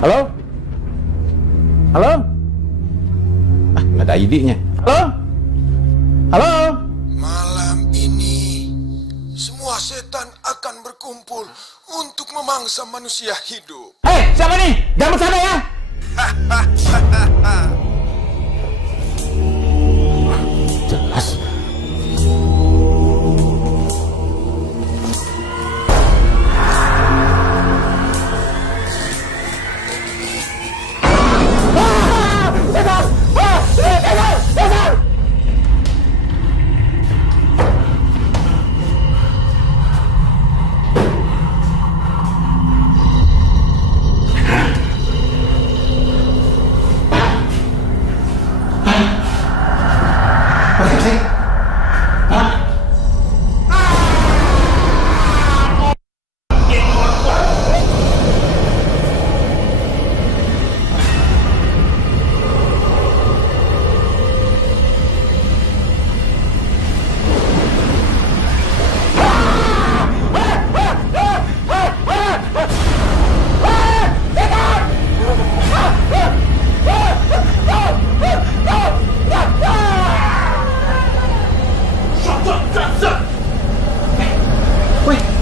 Halo? Halo? Ah, nggak ada ID-nya. Halo? Halo? Malam ini semua setan akan berkumpul untuk memangsa manusia hidup. Siapa nih? Jangan bercanda ya! Jelas.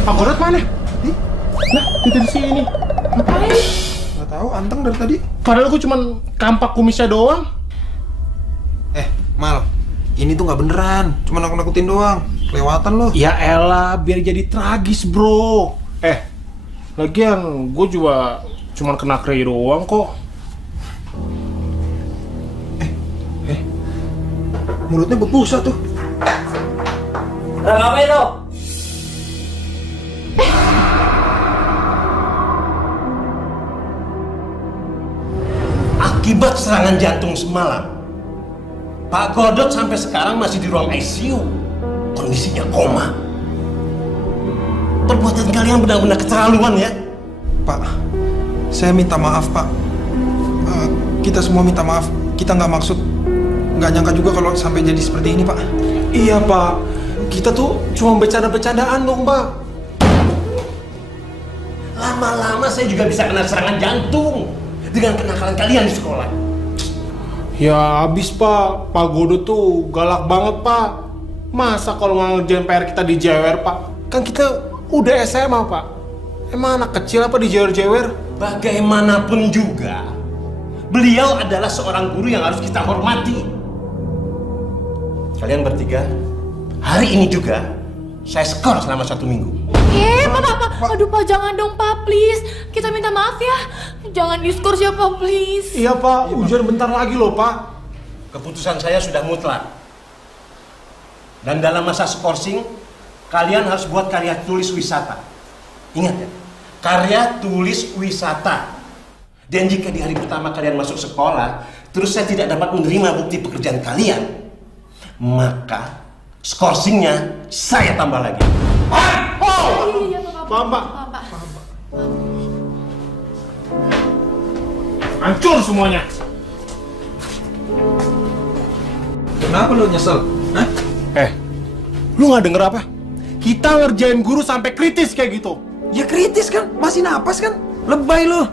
Pak Godot mana? Nah, itu di sini. Ngapain? Nggak tahu, anteng dari tadi. Padahal aku cuman kampak kumisnya doang. Mal, ini tuh nggak beneran, cuma nakut-nakutin doang. Kelewatan lo. Ya elah, biar jadi tragis bro. Lagian gue juga cuman kena krei doang kok. Mulutnya berbusa tuh. Apa itu? Akibat serangan jantung semalam, Pak Godot sampai sekarang masih di ruang ICU. Kondisinya koma. Perbuatan kalian benar-benar keterlaluan ya. Pak, saya minta maaf Pak. Kita semua minta maaf. Kita nggak maksud, nggak nyangka juga kalau sampai jadi seperti ini Pak. Iya Pak, kita tuh cuma bercanda-bercandaan dong Pak. Lama-lama saya juga bisa kena serangan jantung dengan kenakalan kalian di sekolah. Ya habis Pak, Pak Godot tuh galak banget Pak. Masa kalau nggak ngerjain PR kita dijewer Pak? Kan kita udah SMA Pak. Emang anak kecil apa dijewer-jewer? Bagaimanapun juga, beliau adalah seorang guru yang harus kita hormati. Kalian bertiga, hari ini juga saya skor selama 1 minggu. Pak. Aduh Pak, jangan dong Pak, please. Kita minta maaf ya. Jangan diskors ya Pak, please. Iya Pak, ujian bentar lagi loh Pak. Keputusan saya sudah mutlak. Dan dalam masa skorsing, kalian harus buat karya tulis wisata. Ingat ya, karya tulis wisata. Dan jika di hari pertama kalian masuk sekolah, terus saya tidak dapat menerima bukti pekerjaan kalian, maka skorsingnya saya tambah lagi. Iya Pak. Pak. Hancur semuanya. Kenapa lo nyesel? Hah? Lu nggak denger apa? Kita ngerjain guru sampai kritis kayak gitu. Ya kritis kan, masih napas kan? Lebay lo.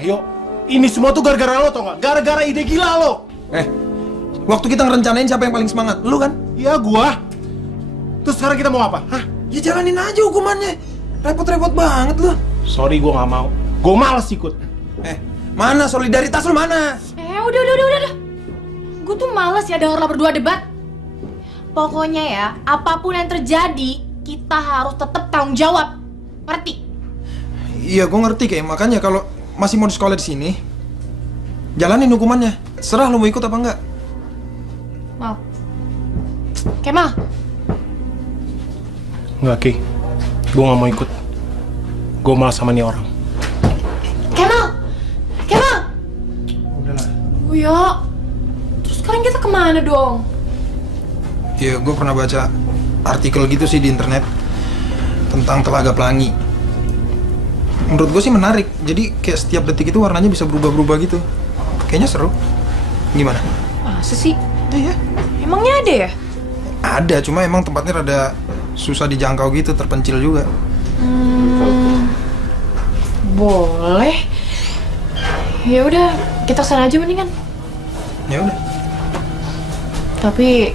Yo, ini semua tuh gara-gara lo tau nggak? Gara-gara ide gila lo. Waktu kita ngerencanain siapa yang paling semangat? Lu kan? Iya gua. Terus sekarang kita mau apa? Hah? Ya jalanin aja hukumannya. Repot-repot banget lo. Sorry, gua nggak mau. Gua males ikut. Mana solidaritas lu mana? Udah. Gue tuh males ya denger lo berdua debat. Pokoknya ya, apapun yang terjadi, kita harus tetap tanggung jawab. Ngerti? Iya, gue ngerti kayak makanya kalau masih mau di sekolah di sini, jalanin hukumannya. Serah lu mau ikut apa enggak. Mau. Kemal. Nggak, Ki. Gua nggak mau ikut. Gua malas sama nih orang. Kemal. Udahlah. Ya. Terus sekarang kita kemana dong? Ya, gue pernah baca artikel gitu sih di internet tentang Telaga Pelangi. Menurut gue sih menarik. Jadi kayak setiap detik itu warnanya bisa berubah-berubah gitu. Kayaknya seru. Gimana? Masa sih? Iya. Emangnya ada ya? Ada, cuma emang tempatnya rada susah dijangkau gitu, terpencil juga. Boleh. Ya udah, kita kesana aja mendingan. Ya udah. Tapi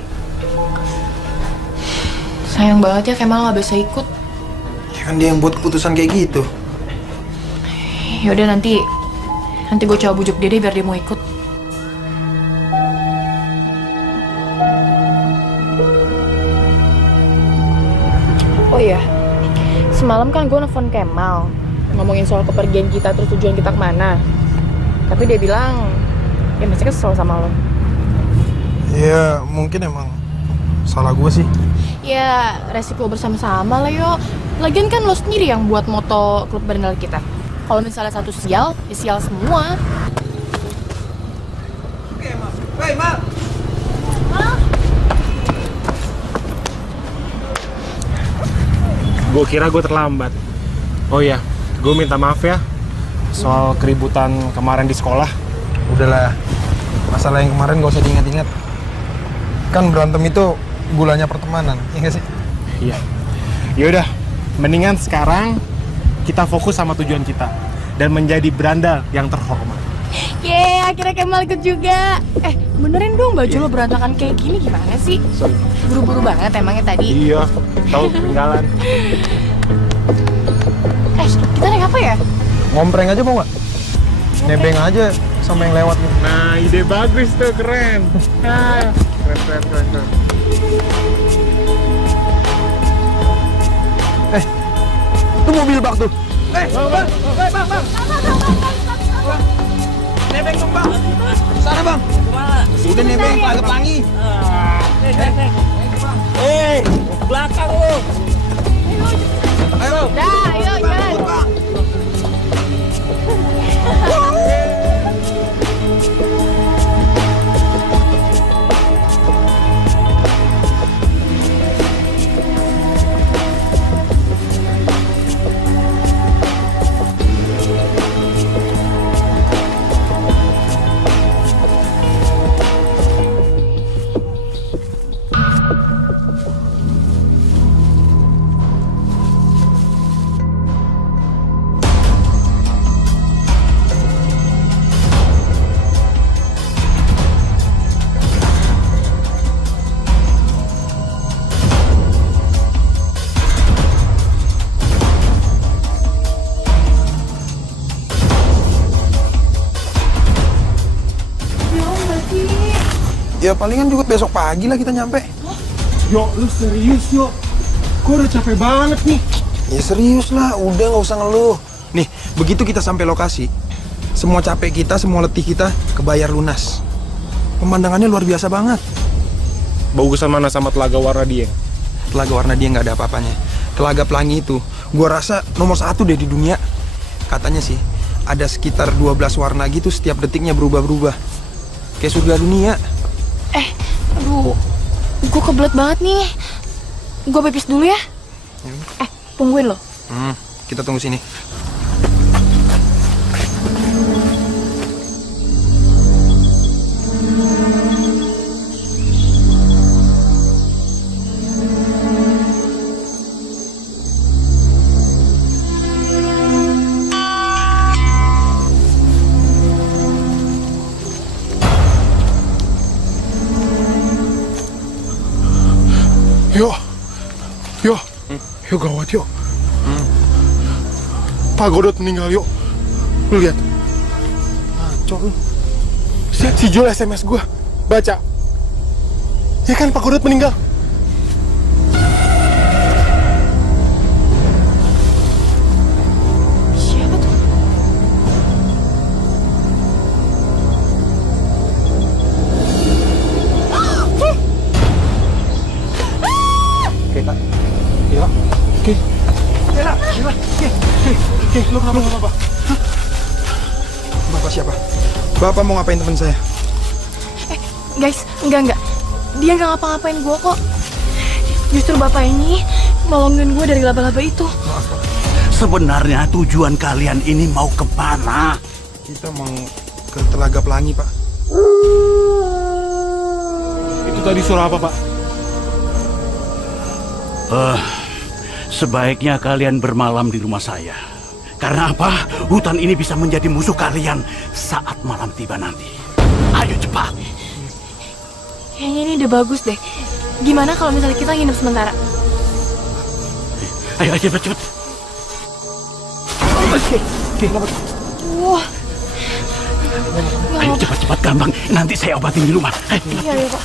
sayang banget ya Kemal nggak bisa ikut. Ya kan dia yang buat keputusan kayak gitu. Ya udah nanti gue coba bujuk dia deh biar dia mau ikut. Oh iya, semalam kan gue nelfon Kemal ngomongin soal kepergian kita terus tujuan kita kemana. Tapi dia bilang dia masih kesel sama lo. Ya mungkin emang salah gue sih. Ya resiko bersama-sama lah yo. Lagian kan lo sendiri yang buat moto klub berandal kita. Kalau misalnya satu sial, ya sial semua. Oke, Mal. Hei, Mal. Gue kira gue terlambat. Oh iya, gue minta maaf ya soal keributan kemarin di sekolah. Udahlah, masalah yang kemarin gak usah diingat-ingat. Kan berantem itu gulanya pertemanan, ya nggak sih? Iya. Yaudah, mendingan sekarang kita fokus sama tujuan kita dan menjadi berandal yang terhormat. Yeay, akhirnya Kemal ikut juga. Benerin dong baju lo berantakan kayak gini gimana sih? Buru-buru banget emangnya tadi. Iya, tahu ketinggalan. Kita naik apa ya? Ngompreng aja mau nggak? Nebeng aja sama yang lewat nih. Nah, ide bagus tuh, keren. Keren. Tuh mobil bak tuh. Bang. Nebeng dong bang. Sana bang. Udah nebeng, agak pelangi. Belakang lu. Ayo. Dah, ayo jalan. Bang. Ya palingan juga besok pagi lah kita nyampe. Yo, lu serius yo? Gue udah capek banget nih. Ya serius lah, udah nggak usah ngeluh. Nih, begitu kita sampai lokasi, semua capek kita, semua letih kita kebayar lunas. Pemandangannya luar biasa banget. Bagusan mana sama Telaga Warna Dieng? Telaga Warna Dieng nggak ada apa-apanya. Telaga Pelangi itu, gua rasa nomor 1 deh di dunia. Katanya sih, ada sekitar 12 warna gitu, setiap detiknya berubah-berubah. Kayak surga dunia. Aduh, gue kebelet banget nih. Gue pipis dulu ya. Tungguin lo. Kita tunggu sini. Yo gawat yo. Pak Godot meninggal yo. Lu lihat. Cok lu. Si Jul SMS gua. Baca. Ya kan Pak Godot meninggal. Siapa tuh? Oke, Kak. Ya. Oke. Oke, lu kenapa? Bapak siapa? Bapak mau ngapain teman saya? Guys, enggak. Dia nggak ngapa-ngapain gue kok. Justru bapak ini nolongin gue dari laba-laba itu. Sebenarnya tujuan kalian ini mau kemana? Kita mau ke Telaga Pelangi, Pak. Itu tadi suara apa, Pak? Sebaiknya kalian bermalam di rumah saya. Karena apa? Hutan ini bisa menjadi musuh kalian saat malam tiba nanti. Ayo cepat. Kayaknya ini udah bagus deh. Gimana kalau misalnya kita nginep sementara? Ayo cepet. Wah. Ayo cepat gampang. Nanti saya obatin di rumah. Iya Pak.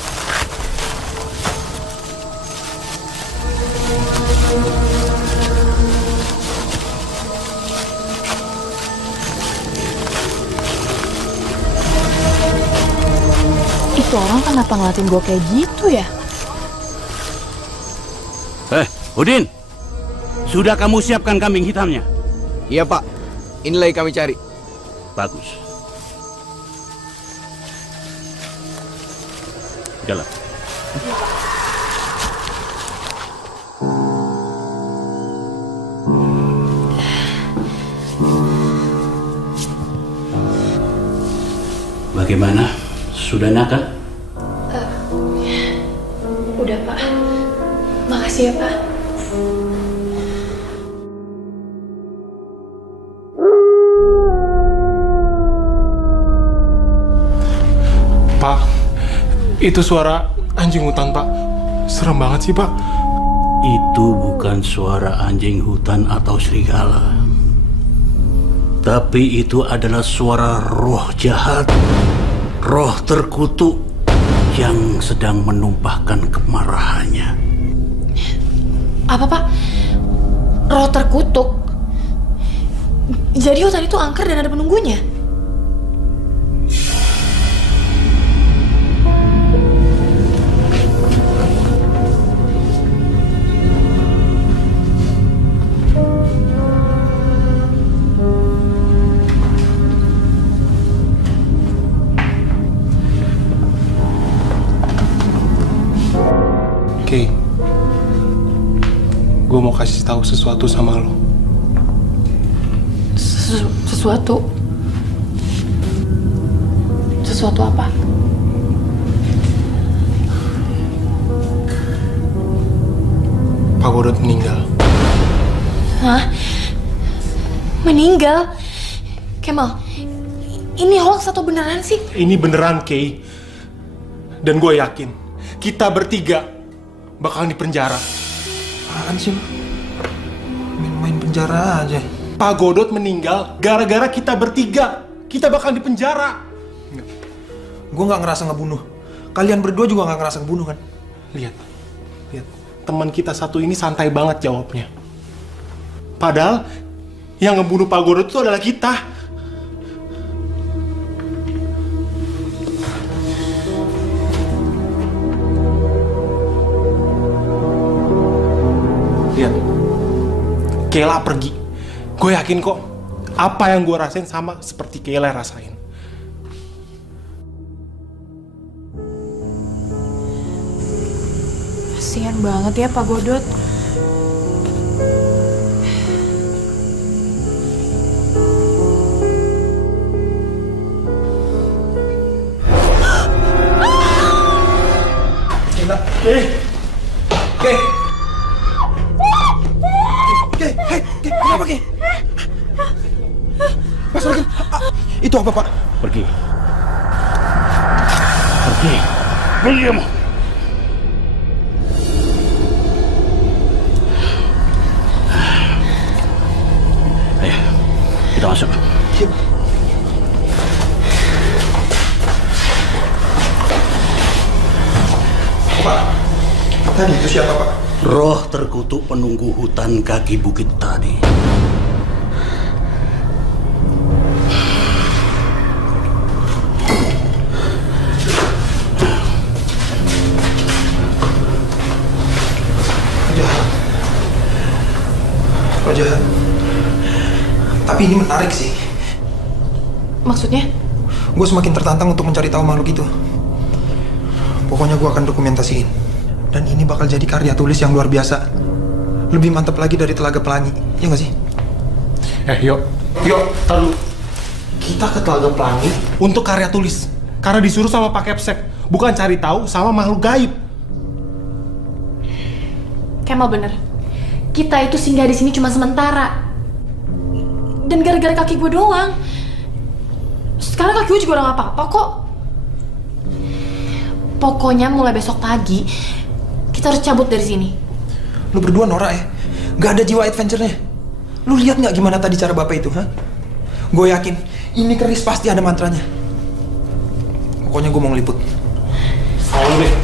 Itu orang kenapa ngeliatin gue kayak gitu ya? Udin, sudah kamu siapkan kambing hitamnya? Iya Pak, inilah yang kami cari. Bagus. Jalan. Bagaimana? Sudah nakal? Udah Pak. Makasih ya Pak. Pak, itu suara anjing hutan, Pak. Serem banget sih, Pak. Itu bukan suara anjing hutan atau serigala. Tapi itu adalah suara roh jahat, roh terkutuk yang sedang menumpahkan kemarahannya. Apa Pak? Roh terkutuk? Jadi hutan itu angker dan ada penunggunya? Oke, gue mau kasih tahu sesuatu sama lo. Sesuatu? Sesuatu apa? Pak Godot meninggal. Hah? Meninggal? Kemal, ini hoax atau beneran sih? Ini beneran, Kay. Dan gue yakin, kita bertiga bakalan dipenjara. Apaan sih? Main penjara aja. Pak Godot meninggal gara-gara kita bertiga. Kita bakalan dipenjara. Gue nggak ngerasa ngebunuh. Kalian berdua juga nggak ngerasa ngebunuh kan? Lihat. Teman kita satu ini santai banget jawabnya. Padahal yang ngebunuh Pak Godot itu adalah kita. Lihat, Kayla pergi. Gue yakin kok, apa yang gue rasain sama seperti Kayla rasain. Kasian banget ya Pak Godot. Kayla. Hei, kenapa Kay? Mas Rogan, itu apa Pak? Pergi. Kamu. Ayo, kita masuk. Pak, tadi itu siapa Pak? Roh terkutuk penunggu hutan kaki bukit tadi. Jahat. Tapi ini menarik sih. Maksudnya? Gue semakin tertantang untuk mencari tahu makhluk itu. Pokoknya gue akan dokumentasiin. Dan ini bakal jadi karya tulis yang luar biasa. Lebih mantap lagi dari Telaga Pelangi. Iya nggak sih? Yuk, taruh. Kita ke Telaga Pelangi untuk karya tulis. Karena disuruh sama Pak Kepsek, bukan cari tahu sama makhluk gaib. Kemal bener. Kita itu singgah di sini cuma sementara. Dan gara-gara kaki gue doang. Sekarang kaki gue juga udah gak apa-apa kok. Pokoknya mulai besok pagi kita harus cabut dari sini. Lu berdua norak ya? Gak ada jiwa adventure-nya. Lu lihat nggak gimana tadi cara bapak itu, ha? Gue yakin ini keris pasti ada mantranya. Pokoknya gue mau ngeliput. Mau deh.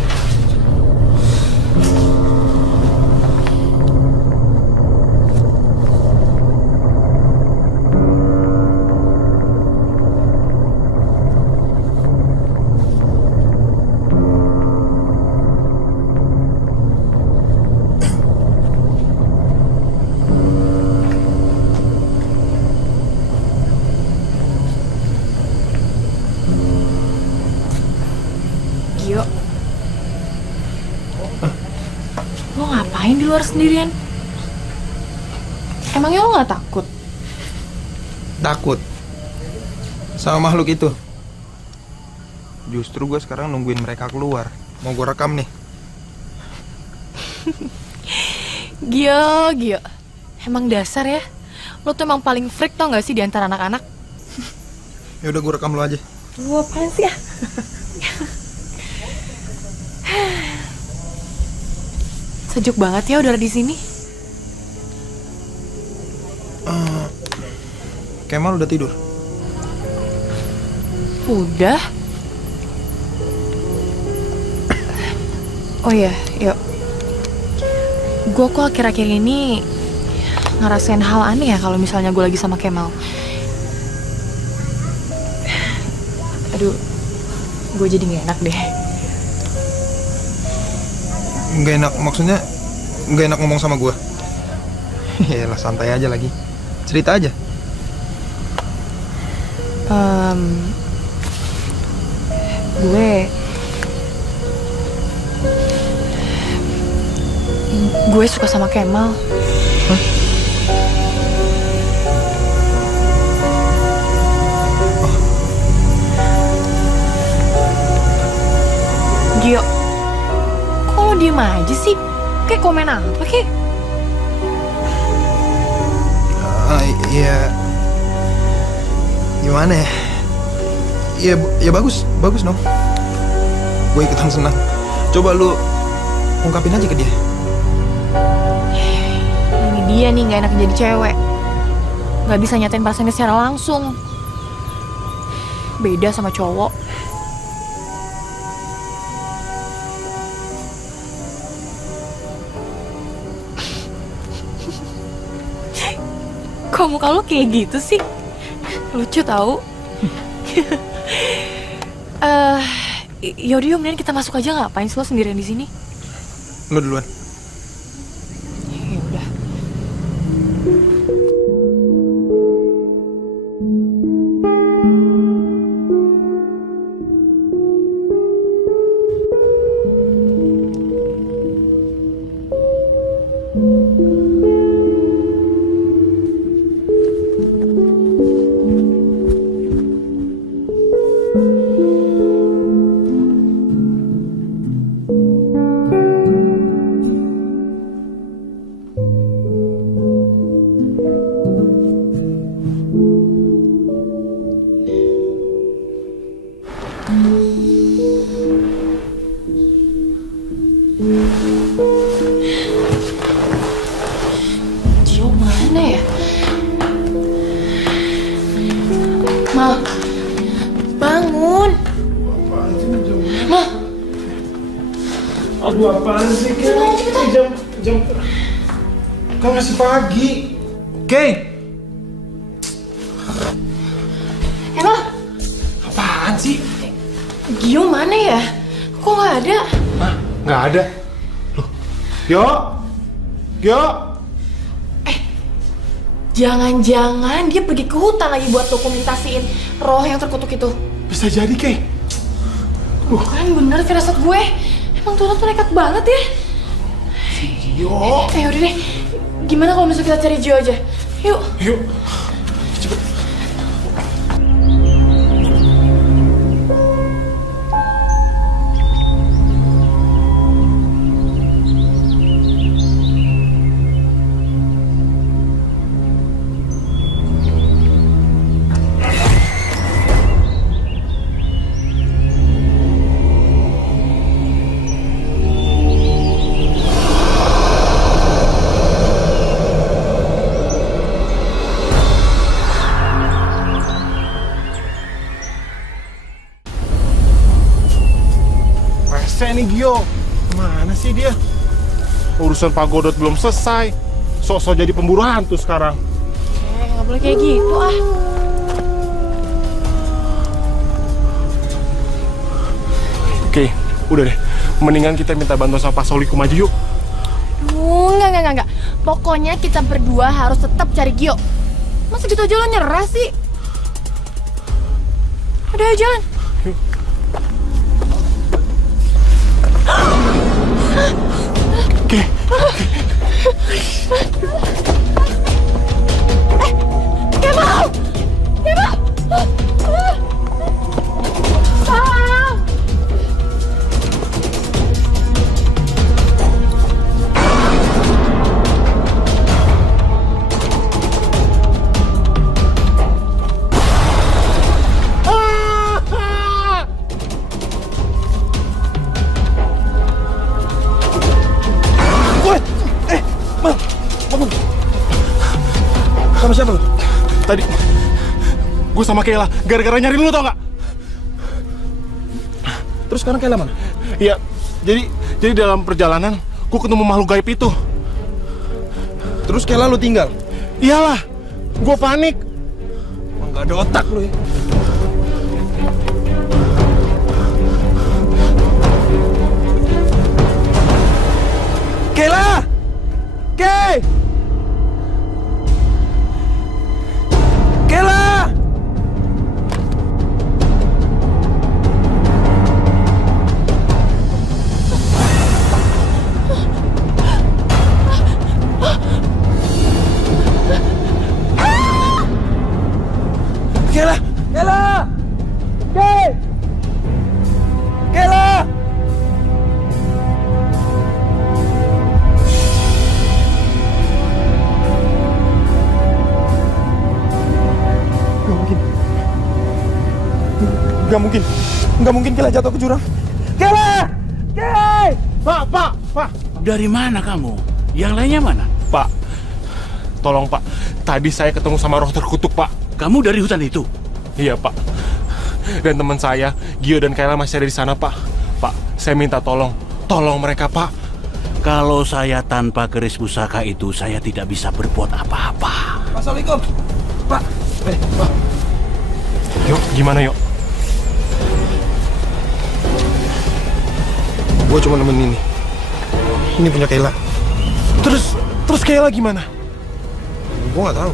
Gio, lo ngapain di luar sendirian? Emangnya lo gak takut? Takut sama makhluk itu. Justru gue sekarang nungguin mereka keluar. Mau gue rekam nih. Gio, emang dasar ya. Lo tuh emang paling freak tau gak sih di antara anak-anak? Ya udah gue rekam lu aja. Lo apaan sih ya? Sejuk banget ya udara di sini. Kemal udah tidur. Udah. Oh iya, yuk. Gue kok akhir-akhir ini ngerasain hal aneh ya kalau misalnya gue lagi sama Kemal. Aduh, gue jadi gak enak deh. Nggak enak, maksudnya nggak enak ngomong sama gue. Yalah, santai aja lagi. Cerita aja. Gue suka sama Kemal. Gio, kok lo diem aja sih? Kayak komen apa kek? Ya gimana ya? Ya bagus dong. Gue ikutan senang. Coba lu ungkapin aja ke dia. Ini dia nih gak enak jadi cewek. Gak bisa nyatain perasaannya secara langsung. Beda sama cowok. Kok muka lo kayak gitu sih? Lucu tau. Yaudah yuk, mending kita masuk aja. Ngapain sih lo sendirian di sini? Lu duluan. Ya udah. Gio mana ya? Ma, bangun. Ma, Aduh, apaan sih, Kay? Jam kan masih pagi. Kay! Emma, Apaan sih? Gio mana ya? Kok nggak ada? Hah? Nggak ada. Loh, Gio. Jangan-jangan dia pergi ke hutan lagi buat dokumentasiin roh yang terkutuk itu. Bisa jadi, Kay. Kan bener firasat gue. Emang Tuhan tuh nekat banget ya. Gio. Udah deh. Gimana kalau misalnya kita cari Gio aja? Yuk. Yuk. Cepet. nih Gio. Mana sih dia? Urusan Pak Godot belum selesai. Sok-sok jadi pemburu hantu sekarang. Nggak boleh kayak gitu ah. Oke, udah deh. Mendingan kita minta bantuan sama Pak Solikum aja yuk. Enggak. Pokoknya kita berdua harus tetap cari Gio. Masa gitu aja lo nyerah sih? Udah ayo jalan. Yuk. Oke. Kemal! Sayang! Sama siapa lu? Tadi gue sama Kayla gara-gara nyari lu tau nggak? Terus sekarang Kayla mana? Iya, jadi dalam perjalanan gue ketemu makhluk gaib itu. Terus Kayla lu tinggal? Iyalah, gue panik. Nggak ada otak lu ya. Kayla! Kay! Kayla! Kayla! Kayla! Kay! Kayla! Nggak mungkin Kayla jatuh ke jurang. Kayla! Kay! Pak. Dari mana kamu? Yang lainnya mana? Pak, tolong Pak. Tadi saya ketemu sama roh terkutuk Pak. Kamu dari hutan itu? Iya Pak. Dan teman saya, Gio dan Kayla masih ada di sana Pak. Pak, saya minta tolong mereka Pak. Kalau saya tanpa keris pusaka itu, saya tidak bisa berbuat apa-apa. Assalamualaikum. Pak. Pak. Yuk, gimana yuk? Gue cuma nemenin ini. Ini punya Kayla. Terus Kayla gimana? Gue nggak tahu.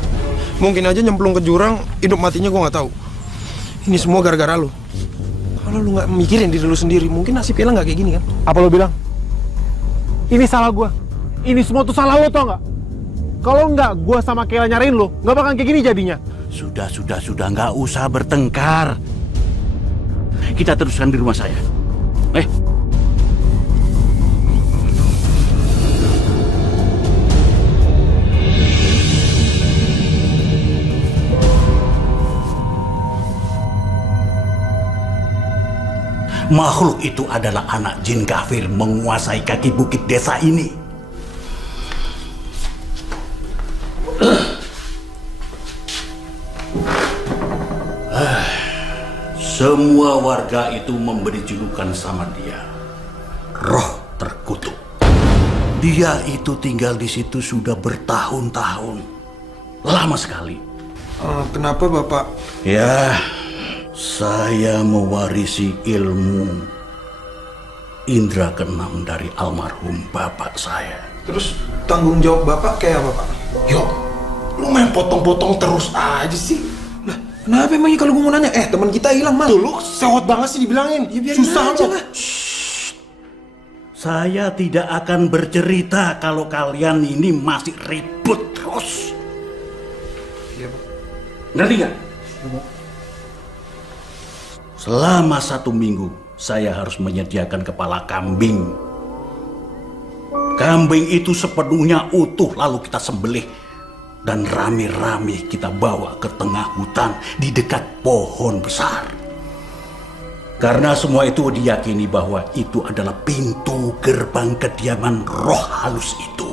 Mungkin aja nyemplung ke jurang, hidup matinya gue nggak tahu. Ini semua gara-gara lo. Kalau lu nggak mikirin diri lu sendiri, mungkin nasib Kayla nggak kayak gini kan? Apa lo bilang? Ini salah gua. Ini semua tuh salah lo tau nggak? Kalau nggak gua sama Kayla nyariin lo, nggak bakal kayak gini jadinya. Sudah, nggak usah bertengkar. Kita teruskan di rumah saya. Makhluk itu adalah anak jin kafir menguasai kaki bukit desa ini. Semua warga itu memberi julukan sama dia, roh terkutuk. Dia itu tinggal di situ sudah bertahun-tahun, lama sekali. Kenapa Bapak? Ya, saya mewarisi ilmu indera keenam dari almarhum bapak saya. Terus tanggung jawab Bapak kayak apa Pak? Yo, lu main potong-potong terus aja sih. Lah, kenapa emangnya kalau gue mau nanya? Teman kita hilang Mal. Tuh lu sewot banget sih dibilangin. Ya biarin susah aja lu. lah. Saya tidak akan bercerita kalau kalian ini masih ribut terus. Iya Pak. Ngerti nggak? Selama 1 minggu, saya harus menyediakan kepala kambing. Kambing itu sepenuhnya utuh, lalu kita sembelih. Dan rame-rame kita bawa ke tengah hutan di dekat pohon besar. Karena semua itu diyakini bahwa itu adalah pintu gerbang kediaman roh halus itu.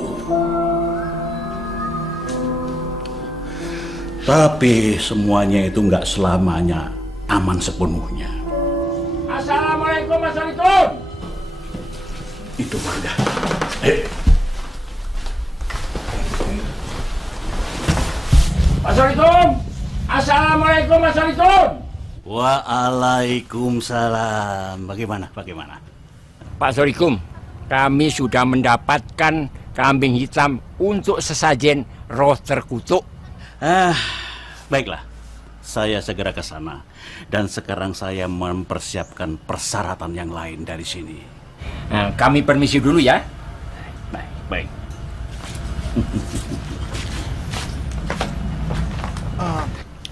Tapi semuanya itu nggak selamanya aman sepenuhnya. Assalamualaikum, Assalamualaikum. Itu Mangga. Eh. Assalamualaikum, Assalamualaikum. Waalaikumsalam. Bagaimana? Pak Sorikum, kami sudah mendapatkan kambing hitam untuk sesajen roh terkutuk. Baiklah. Saya segera ke sana. Dan sekarang saya mempersiapkan persyaratan yang lain dari sini. Kami permisi dulu ya. Baik.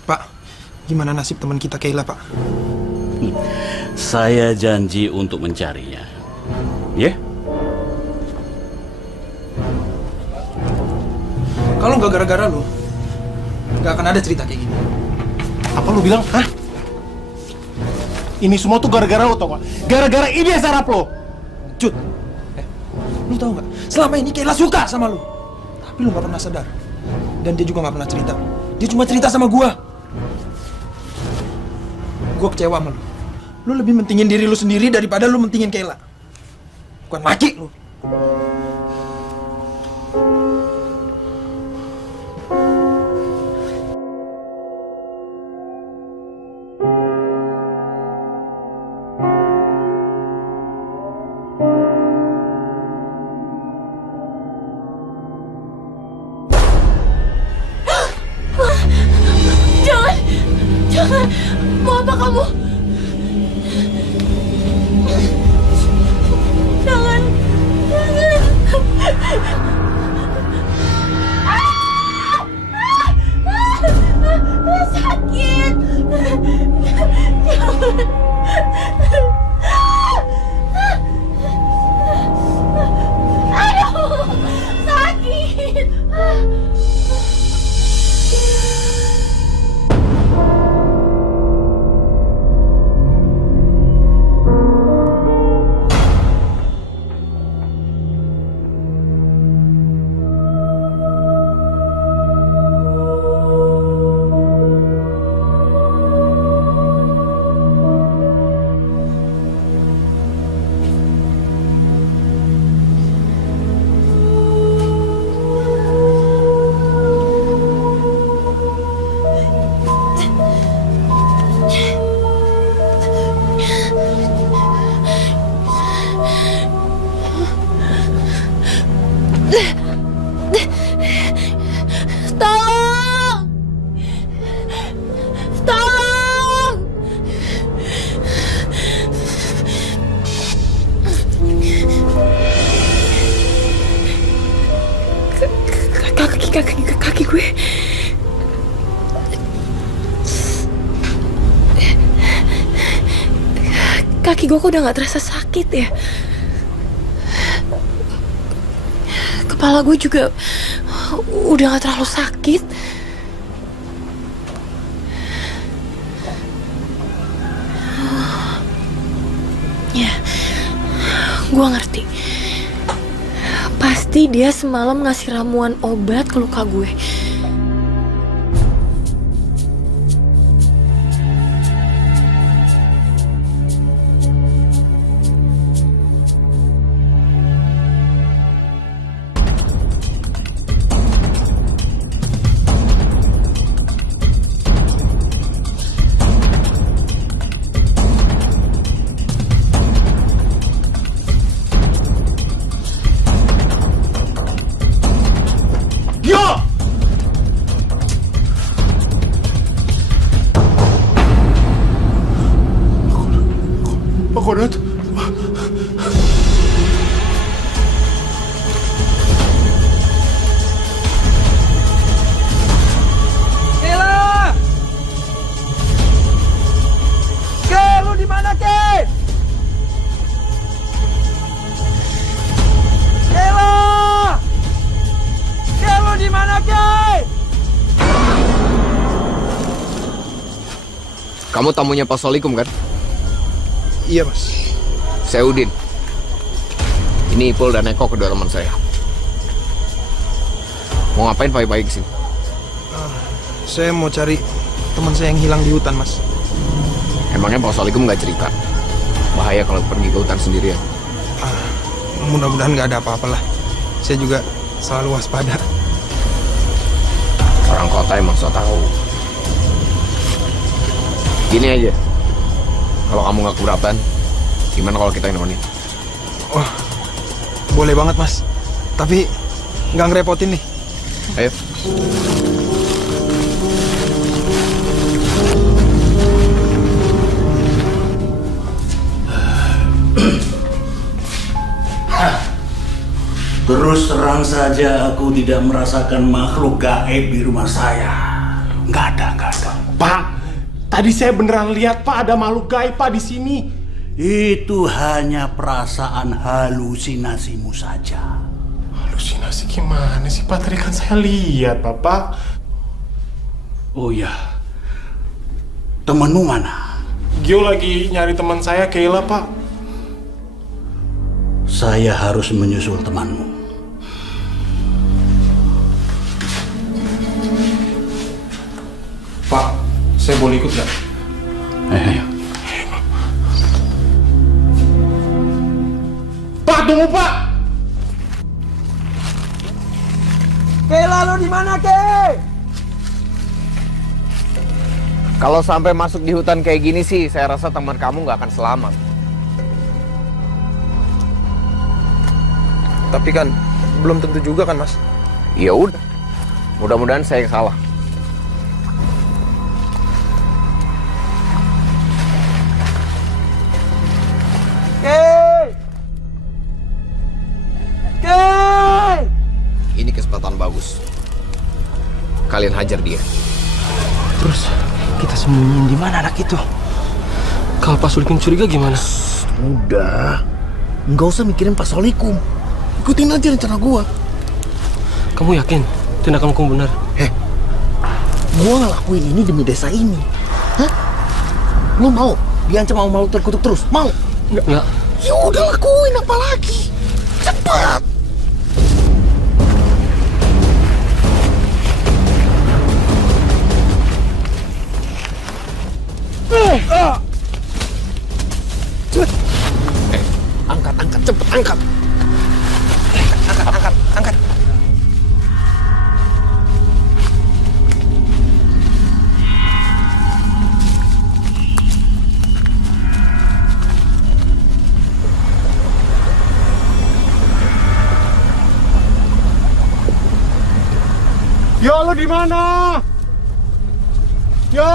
Pak, gimana nasib teman kita Kayla, Pak? Saya janji untuk mencarinya. Ya? Kalau nggak gara-gara lo, nggak akan ada cerita kayak gini. Apa lu bilang? Hah? Ini semua tuh gara-gara lo, tau gak? Gara-gara ini yang sarap lo. Jud, lu tahu nggak? Selama ini Kayla suka sama lu, tapi lu nggak pernah sadar. Dan dia juga nggak pernah cerita. Dia cuma cerita sama gua. Gua kecewa sama lu. Lu lebih mentingin diri lu sendiri daripada lu mentingin Kayla. Bukan laki lu. Jangan, mau apa kamu? Jangan. Sakit. Jangan. Aduh, sakit. Kaki gue. Kaki gue kok udah gak terasa sakit ya. Kepala gue juga udah gak terlalu sakit. Ya, gue ngerti. Pasti dia semalam ngasih ramuan obat ke luka gue. Kodot. Kayla! Kay, lu di mana, Kay? Kayla! Kay, lu di mana, Kay? Kamu tamunya Pak Solikum kan? Iya, Mas. Saya Udin. Ini Ipul dan Eko, kedua teman saya. Mau ngapain pagi-pagi kesini? Saya mau cari teman saya yang hilang di hutan, Mas. Emangnya Pak Solikum nggak cerita? Bahaya kalau pergi ke hutan sendirian. Mudah-mudahan nggak ada apa-apa lah. Saya juga selalu waspada. Orang kota emang so tahu. Gini aja, kalau kamu nggak keberatan, gimana kalau kita yang nemenin? Wah, boleh banget mas. Tapi nggak ngerepotin nih. Ayo. Terus terang saja aku tidak merasakan makhluk gaib di rumah saya. Nggak ada. Pak, tadi saya beneran lihat Pak ada makhluk gaib Pak di sini. Itu hanya perasaan halusinasimu saja. Halusinasi gimana sih Pak? Tadi kan saya lihat Bapak. Oh ya, temanmu mana? Gio lagi nyari teman saya, Kayla Pak. Saya harus menyusul temanmu. Pak, saya boleh ikut nggak? Ayo. Pak, tunggu Pak. Kayla, lo di mana, Kay? Kalau sampai masuk di hutan kayak gini sih, saya rasa teman kamu nggak akan selamat. Tapi kan belum tentu juga kan mas. Ya udah, mudah-mudahan saya yang salah. Kay! Kay! Ini kesempatan bagus. Kalian hajar dia. Terus kita sembunyiin di mana anak itu? Kalau Pak Solikum curiga gimana? Udah, nggak usah mikirin Pak Solikum. Ikutin aja rencana gua. Kamu yakin tindakan kamu benar? Gua ngelakuin ini demi desa ini. Hah? Lu mau diancam sama makhluk terkutuk terus? Mau? Enggak. Ya udah lakuin, apa lagi? Cepat. Angkat, cepet angkat. Angkat. Yo, lo di mana? Yo.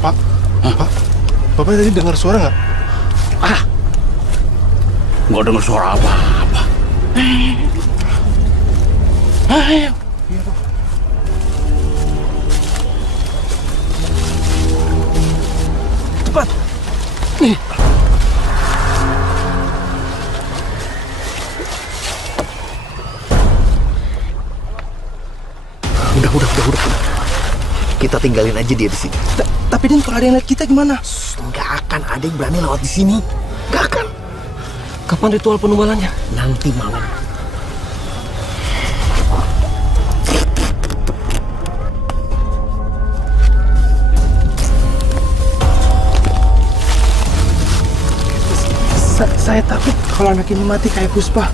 Pak, Bapak tadi dengar suara nggak? Nggak dengar suara apa-apa. Ayo. Cepat. Udah. Kita tinggalin aja dia di sini. Tapi Dan, kalau ada yang lihat kita gimana? Nggak akan ada yang berani lewat di sini. Nggak akan. Kapan ritual penumbalannya? Nanti malam. Saya takut kalau anak ini mati kayak Puspa.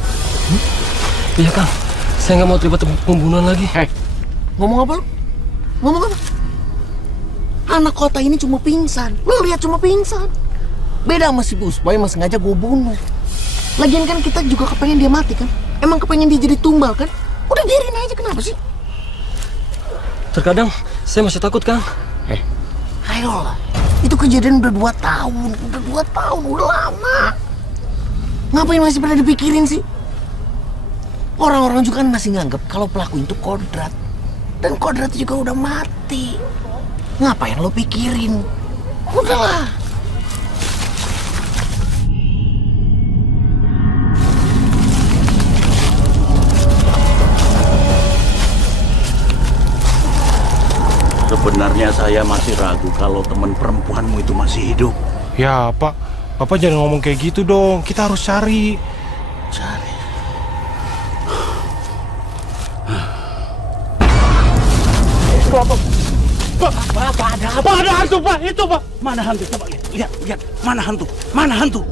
Iya Kang, saya nggak mau terlibat pembunuhan lagi. Ngomong apa lu? Ngomong apa? Anak kota ini cuma pingsan. Lu lihat cuma pingsan. Beda sama si Puspa yang masih ngajak gue bunuh. Lagian kan kita juga kepengen dia mati kan? Emang kepengen dia jadi tumbal kan? Udah biarin aja, kenapa sih? Terkadang saya masih takut Kang. Ayolah, itu kejadian udah 2 tahun. Udah lama. Ngapain masih pada dipikirin sih? Orang-orang juga kan masih nganggap kalau pelaku itu Kodrat. Dan Kodrat juga udah mati. Ngapain lo pikirin? Udahlah. Sebenarnya saya masih ragu kalau teman perempuanmu itu masih hidup. Ya Pak, Bapak jangan ngomong kayak gitu dong. Kita harus cari. Pak, ada apa? Pak, ada hantu, Pak. Itu, Pak. Mana hantu? Coba lihat. Mana hantu? Mana hantu?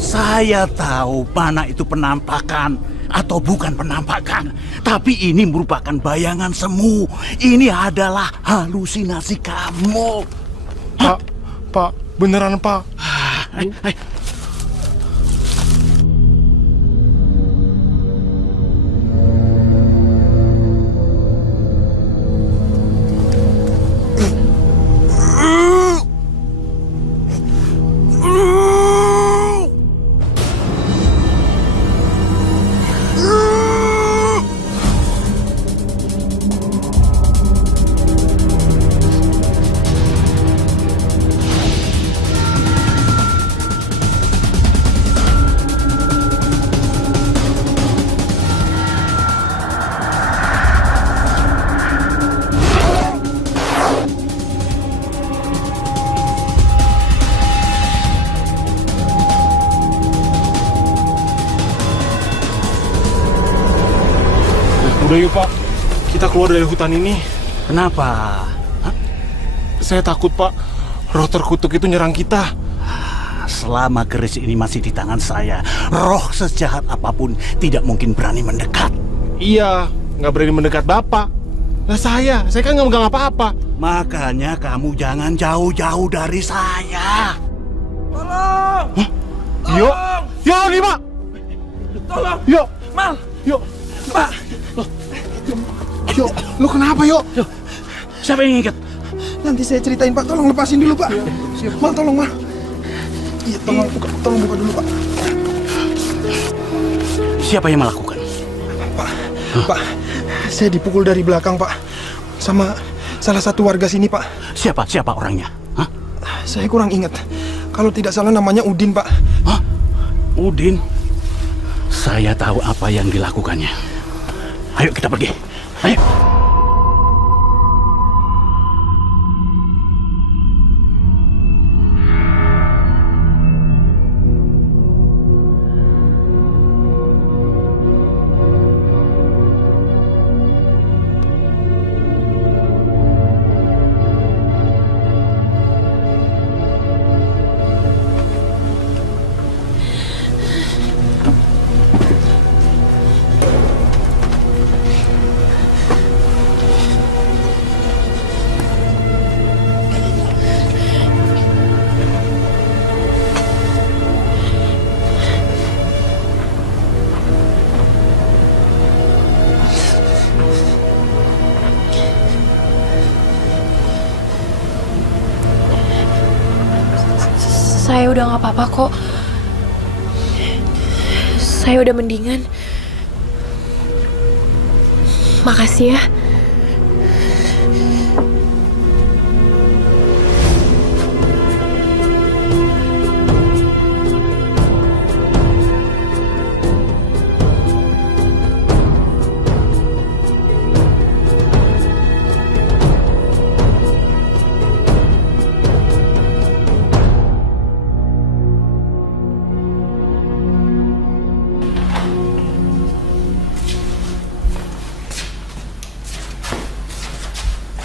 Saya tahu mana itu penampakan atau bukan penampakan. Tapi ini merupakan bayangan semu. Ini adalah halusinasi kamu. Pak, beneran, Pak. Hai. Udah yuk, Pak. Kita keluar dari hutan ini. Kenapa? Saya takut, Pak. Roh terkutuk itu nyerang kita. Selama keris ini masih di tangan saya, roh sejahat apapun tidak mungkin berani mendekat. Iya, nggak berani mendekat Bapak. Lah saya kan nggak megang apa-apa. Makanya kamu jangan jauh-jauh dari saya. Tolong! Yuk! Yuk, nih, Pak! Tolong! Yuk! Mal! Yuk! Pak! Yuk! Lu kenapa, yuk? Siapa yang ingat? Nanti saya ceritain, Pak. Tolong lepasin dulu, Pak. Mal, tolong, Mal. Iya, tolong buka dulu, Pak. Siapa yang melakukan? Pak, saya dipukul dari belakang, Pak. Sama salah satu warga sini, Pak. Siapa orangnya? Hah? Saya kurang ingat. Kalau tidak salah namanya Udin, Pak. Hah? Udin? Saya tahu apa yang dilakukannya. Ayo kita pergi. Ayo. Saya udah nggak apa-apa kok. Saya udah mendingan. Makasih ya.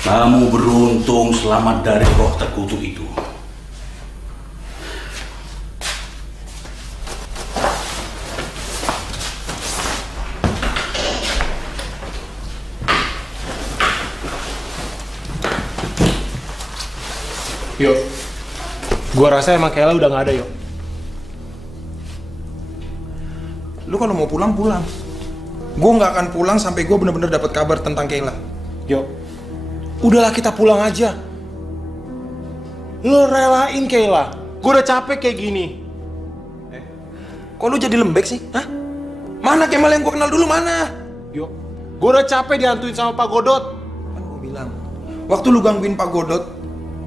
Kamu beruntung selamat dari roh terkutuk itu. Yuk. Gua rasa emang Kayla udah nggak ada, yuk. Lu kalau mau pulang, pulang. Gue nggak akan pulang sampai gue bener-bener dapat kabar tentang Kayla. Yuk. Udahlah kita pulang aja. Lo relain Kayla. Gue udah capek kayak gini. Kok lu jadi lembek sih? Hah? Mana Kemal yang gue kenal dulu, mana? Yuk. Gue udah capek dihantuin sama Pak Godot. Kan gue bilang, waktu lu gangguin Pak Godot,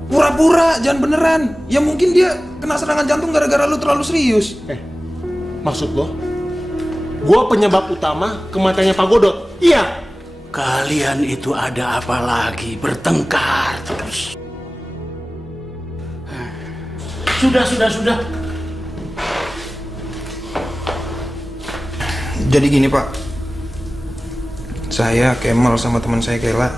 pura-pura, jangan beneran. Ya mungkin dia kena serangan jantung gara-gara lu terlalu serius. Maksud lo? Gue penyebab utama kematiannya Pak Godot. Iya. Kalian itu ada apa lagi? Bertengkar terus. Sudah. Jadi gini, Pak. Saya, Kemal, sama teman saya Kayla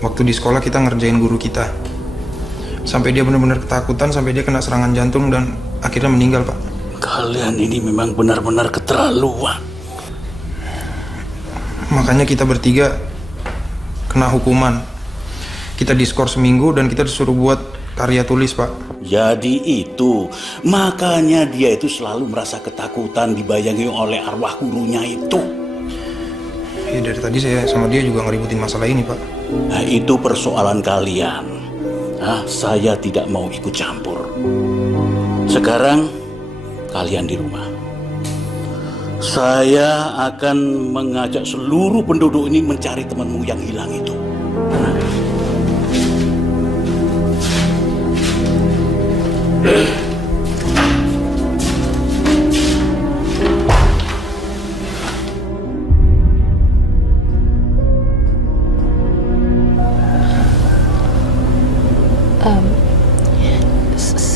waktu di sekolah kita ngerjain guru kita. Sampai dia benar-benar ketakutan, sampai dia kena serangan jantung dan akhirnya meninggal, Pak. Kalian ini memang benar-benar keterlaluan. Makanya kita bertiga kena hukuman. Kita diskor seminggu dan kita disuruh buat karya tulis, Pak. Jadi itu, makanya dia itu selalu merasa ketakutan dibayangi oleh arwah gurunya itu. Ya, dari tadi saya sama dia juga ngeributin masalah ini, Pak. Nah, itu persoalan kalian. Saya tidak mau ikut campur. Sekarang kalian di rumah. Saya akan mengajak seluruh penduduk ini mencari temanmu yang hilang itu.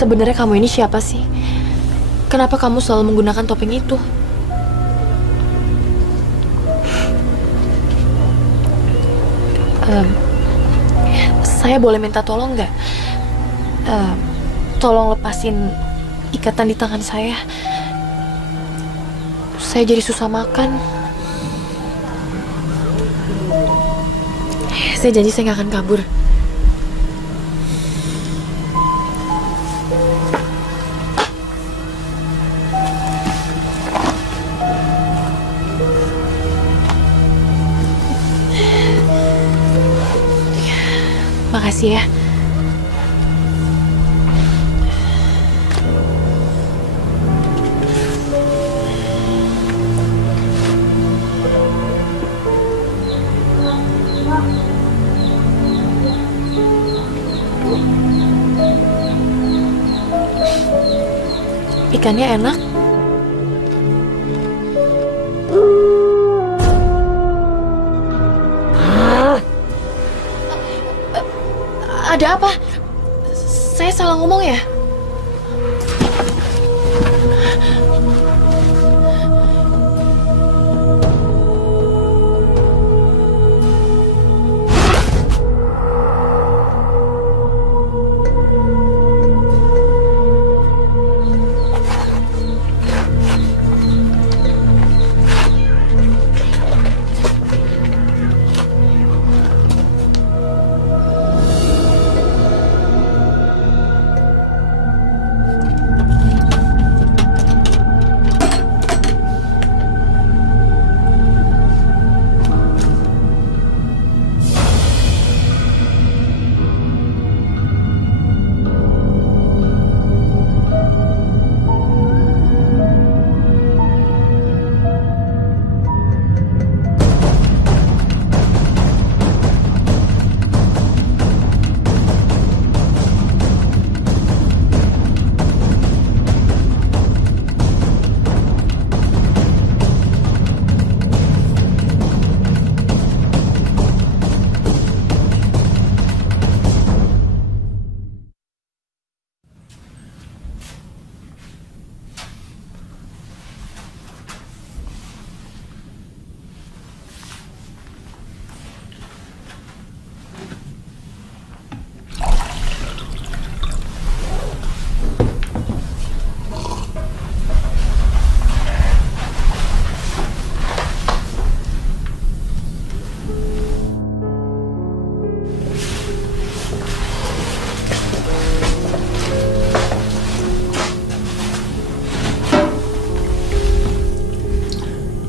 Sebenarnya kamu ini siapa sih? Kenapa kamu selalu menggunakan topeng itu? Saya boleh minta tolong nggak? Tolong lepasin ikatan di tangan saya. Saya jadi susah makan. Saya janji saya nggak akan kabur. Makasih ya. Ikannya enak. Ada apa? Saya salah ngomong ya?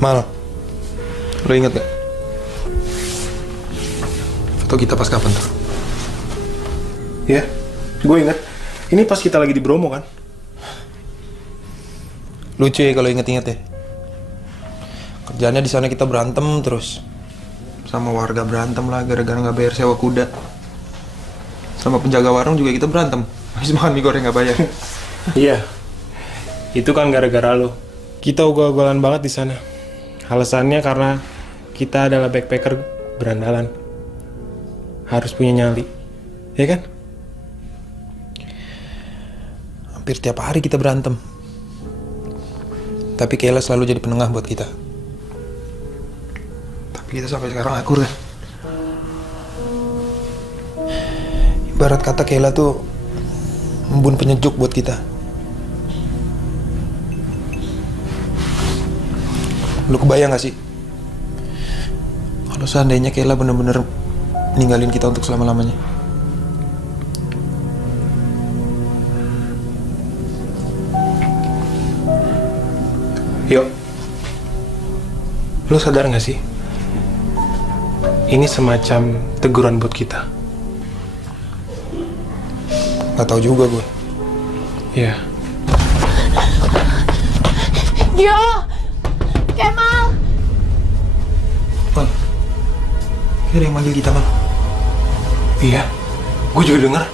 Mal, lo inget gak? Foto kita pas kapan tuh? Ya, gue inget. Ini pas kita lagi di Bromo kan? Lucu ya kalau inget-inget ya. Kerjaannya di sana kita berantem terus. Sama warga berantem lah gara-gara nggak bayar sewa kuda. Sama penjaga warung juga kita berantem. Habis makan mie goreng nggak bayar. Iya. Itu kan gara-gara lo. Kita ugal-ugalan banget di sana. Alasannya karena kita adalah backpacker berandalan. Harus punya nyali. Ya kan? Hampir tiap hari kita berantem. Tapi Kayla selalu jadi penengah buat kita. Tapi kita sampai sekarang akur kan? Ibarat kata Kayla tuh embun penyejuk buat kita. Lu kebayang gak sih kalau seandainya Kayla bener-bener ninggalin kita untuk selama-lamanya? Yuk, lo sadar gak sih? Ini semacam teguran buat kita. Gak tahu juga gue. Iya. Yo, Kemal. Man, kayak ada yang manggil kita, Man. Iya, gue juga dengar.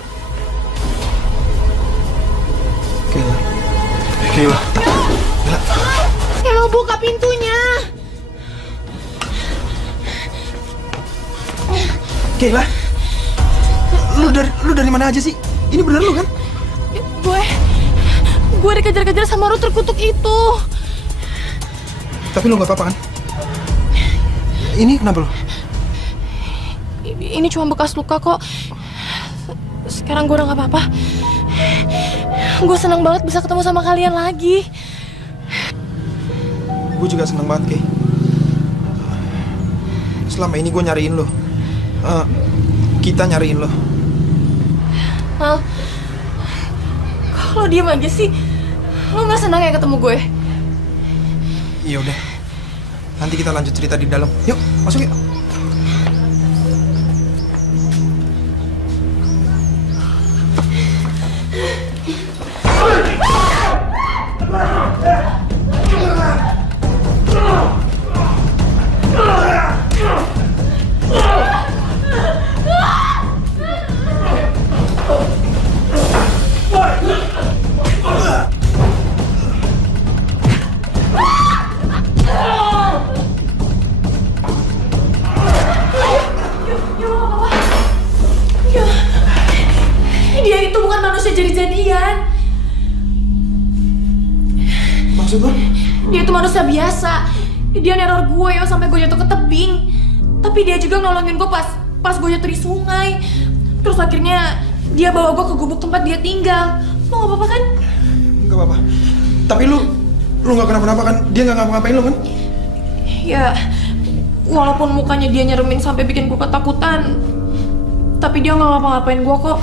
Kayla. Kayla. Kemal, buka pintunya. Kayla, lu dari mana aja sih? Ini bener lu kan? Gue dikejar-kejar sama roh terkutuk itu. Tapi lu gak apa-apa kan? Ini kenapa lu? Ini cuma bekas luka kok. Sekarang gue udah gak apa-apa. Gue senang banget bisa ketemu sama kalian lagi. Gue juga seneng banget, Kay. Selama ini gue nyariin lo. Kita nyariin lo. Mal, kalau diem aja sih, lo nggak senang ya ketemu gue? Iya udah. Nanti kita lanjut cerita di dalam. Yuk, masuk yuk. Dia itu bukan manusia jadi-jadian. Maksud lo? Dia itu manusia biasa. Dia neror gue ya sampai gue jatuh ke tebing. Tapi dia juga nolongin gue pas gue jatuh di sungai. Terus akhirnya dia bawa gue ke gubuk tempat dia tinggal. Lo gak apa-apa kan? Gak apa-apa. Tapi lu gak kenapa-napa kan? Dia gak ngapa-ngapain lu kan? Ya, walaupun mukanya dia nyeremin sampai bikin gue ketakutan, tapi dia gak ngapa-ngapain gue kok.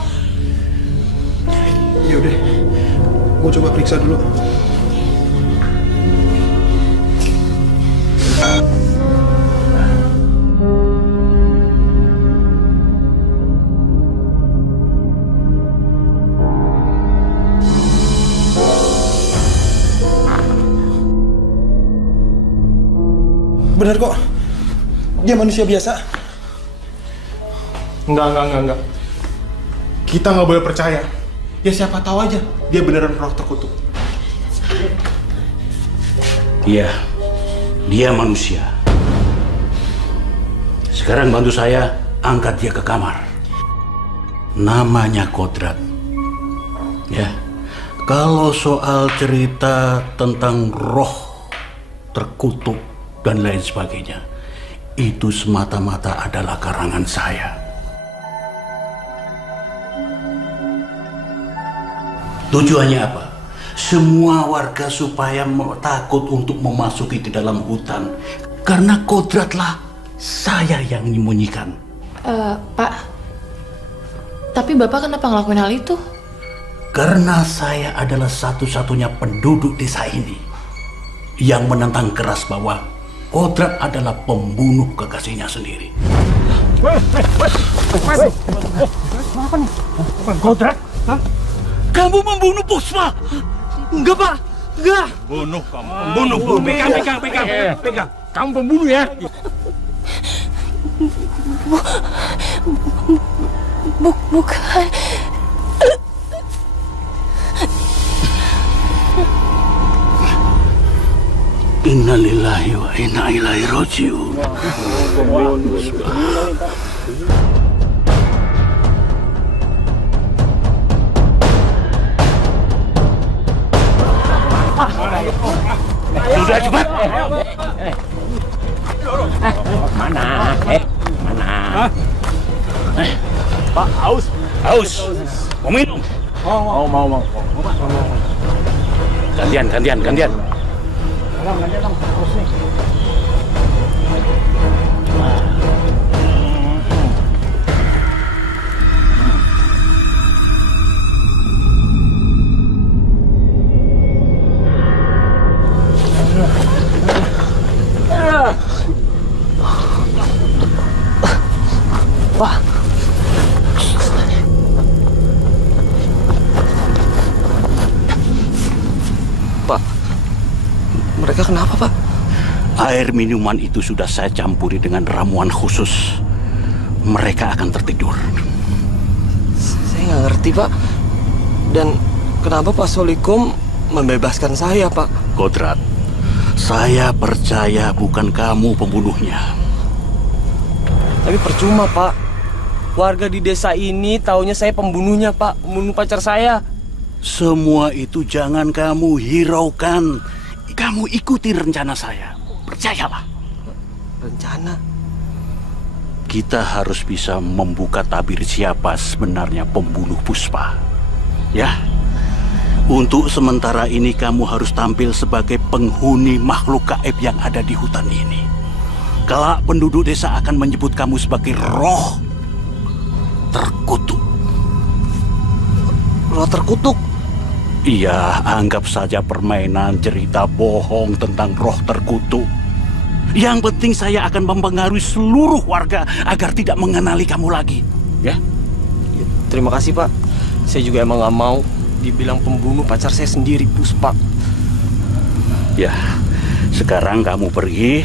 Ya udah, gue coba periksa dulu. Bener kok, dia manusia biasa. Enggak. Kita nggak boleh percaya. Ya siapa tahu aja dia beneran roh terkutuk. Iya, dia manusia. Sekarang bantu saya angkat dia ke kamar. Namanya Kodrat. Ya, kalau soal cerita tentang roh terkutuk dan lain sebagainya, itu semata-mata adalah karangan saya. Tujuannya apa? Semua warga supaya takut untuk memasuki ke dalam hutan. Karena kodratlah saya yang menyembunyikan. Pak, tapi Bapak kenapa ngelakuin hal itu? Karena saya adalah satu-satunya penduduk desa ini yang menentang keras bahwa Kodrat adalah pembunuh kekasihnya sendiri. Kodrat? Hah? Kamu membunuh Puspa? Enggak, Pak. Enggak. Bunuh kamu. Bunuh. Pegang. Kamu pembunuh ya? Bukan. Inna lillahi wa inna ilaihi raji'un. Sudah cepat. Mana? Mana? Pak, aus. Haus? Mau minum? Mau. Gantian. Pak. Pak, mereka kenapa, Pak? Air minuman itu sudah saya campuri dengan ramuan khusus. Mereka akan tertidur. Saya nggak ngerti, Pak. Dan kenapa Pak Solikom membebaskan saya, Pak? Kodrat, saya percaya bukan kamu pembunuhnya. Tapi percuma, Pak. Warga di desa ini taunya saya pembunuhnya, Pak. Pembunuh pacar saya. Semua itu jangan kamu hiraukan. Kamu ikuti rencana saya. Percayalah. Rencana? Kita harus bisa membuka tabir siapa sebenarnya pembunuh Puspa. Ya. Untuk sementara ini kamu harus tampil sebagai penghuni makhluk gaib yang ada di hutan ini. Kelak penduduk desa akan menyebut kamu sebagai roh terkutuk. Roh terkutuk? Iya, anggap saja permainan cerita bohong tentang roh terkutuk. Yang penting saya akan mempengaruhi seluruh warga agar tidak mengenali kamu lagi. Ya? Terima kasih, Pak. Saya juga emang gak mau dibilang pembunuh pacar saya sendiri, Puspa. Ya, sekarang kamu pergi.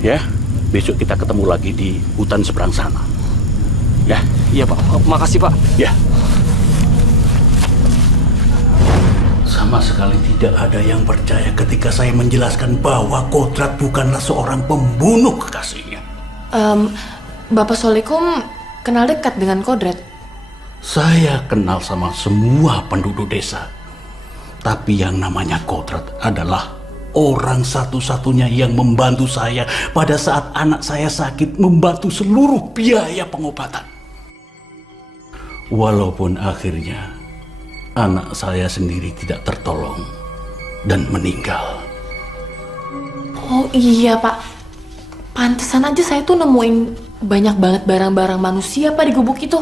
Ya, besok kita ketemu lagi di hutan seberang sana. Ya? Iya, Pak. Makasih, Pak. Ya. Sama sekali tidak ada yang percaya ketika saya menjelaskan bahwa Kodrat bukanlah seorang pembunuh kekasihnya. Bapak Solikom kenal dekat dengan Kodrat? Saya kenal sama semua penduduk desa. Tapi yang namanya Kodrat adalah orang satu-satunya yang membantu saya pada saat anak saya sakit, membantu seluruh biaya pengobatan. Walaupun akhirnya anak saya sendiri tidak tertolong dan meninggal. Oh iya, Pak. Pantesan aja saya tuh nemuin banyak banget barang-barang manusia, Pak, di gubuk itu.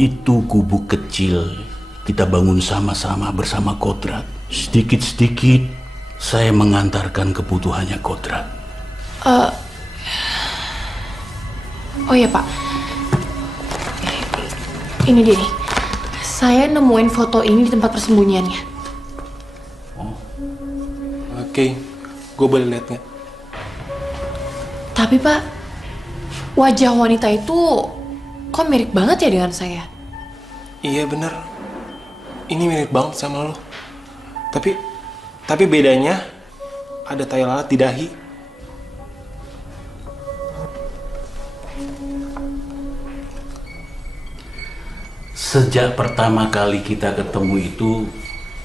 Itu gubuk kecil. Kita bangun sama-sama bersama Kodrat. Sedikit-sedikit saya mengantarkan kebutuhannya Kodrat. Oh iya, Pak. Ini dia nih. Saya nemuin foto ini di tempat persembunyiannya. Oke, gue boleh lihat nggak? Tapi, Pak, wajah wanita itu kok mirip banget ya dengan saya? Iya bener. Ini mirip banget sama lo. Tapi bedanya ada tai lalat di dahi. Sejak pertama kali kita ketemu itu,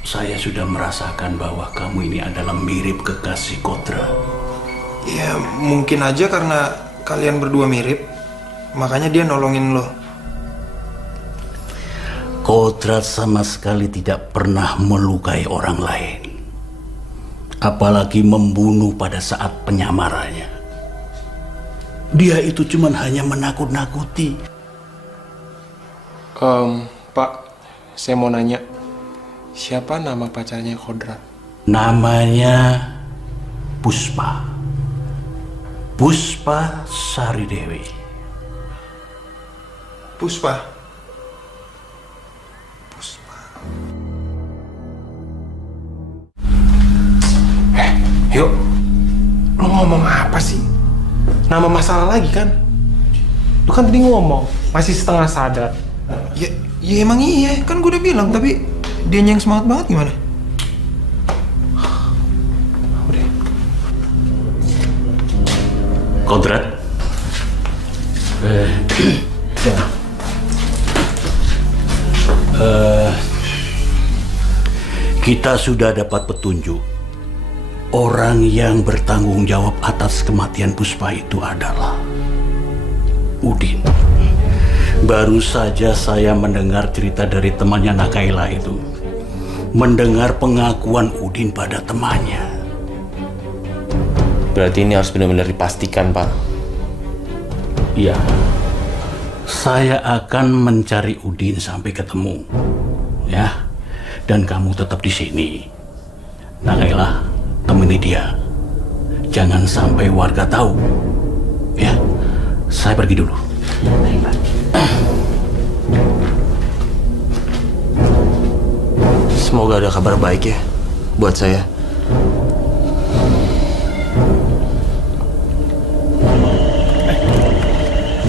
saya sudah merasakan bahwa kamu ini adalah mirip kekasih Kodrat. Ya mungkin aja karena kalian berdua mirip, makanya dia nolongin lo. Kodrat sama sekali tidak pernah melukai orang lain. Apalagi membunuh pada saat penyamarannya. Dia itu cuma hanya menakut-nakuti. Pak, saya mau nanya, siapa nama pacarnya Kodrat? Namanya Puspa. Puspa Sari Dewi. Puspa. Yuk, lo ngomong apa sih? Nama masalah lagi kan? Lu kan tadi ngomong, masih setengah sadar. Ya emang iya, kan gue udah bilang, tapi dia yang semangat banget gimana? Udah. Kodrat. Kita sudah dapat petunjuk. Orang yang bertanggung jawab atas kematian Puspa itu adalah Udin. Baru saja saya mendengar cerita dari temannya Nakaila itu. Mendengar pengakuan Udin pada temannya. Berarti ini harus benar-benar dipastikan, Pak. Iya. Saya akan mencari Udin sampai ketemu. Ya. Dan kamu tetap di sini. Nakaila, temani dia. Jangan sampai warga tahu. Ya. Saya pergi dulu. Baik, Pak. Semoga ada kabar baik ya buat saya.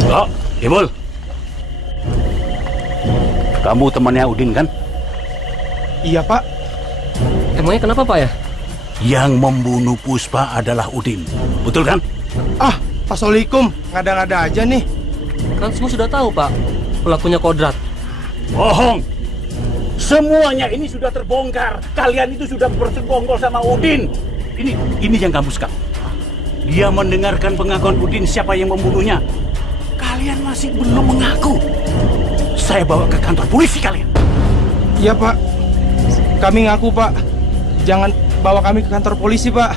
Oh, Ibul. Kamu temannya Udin kan? Iya, Pak. Emangnya kenapa, Pak ya? Yang membunuh Puspa adalah Udin. Betul kan? Ah, Assalamualaikum. Ngada-ngada aja nih. Kan semua sudah tahu, Pak. Pelakunya Kodrat. Bohong. Semuanya ini sudah terbongkar. Kalian itu sudah bersekongkol sama Udin. Ini yang kamu suka. Dia mendengarkan pengakuan Udin siapa yang membunuhnya. Kalian masih belum mengaku. Saya bawa ke kantor polisi kalian. Iya, Pak. Kami ngaku, Pak. Jangan bawa kami ke kantor polisi, Pak.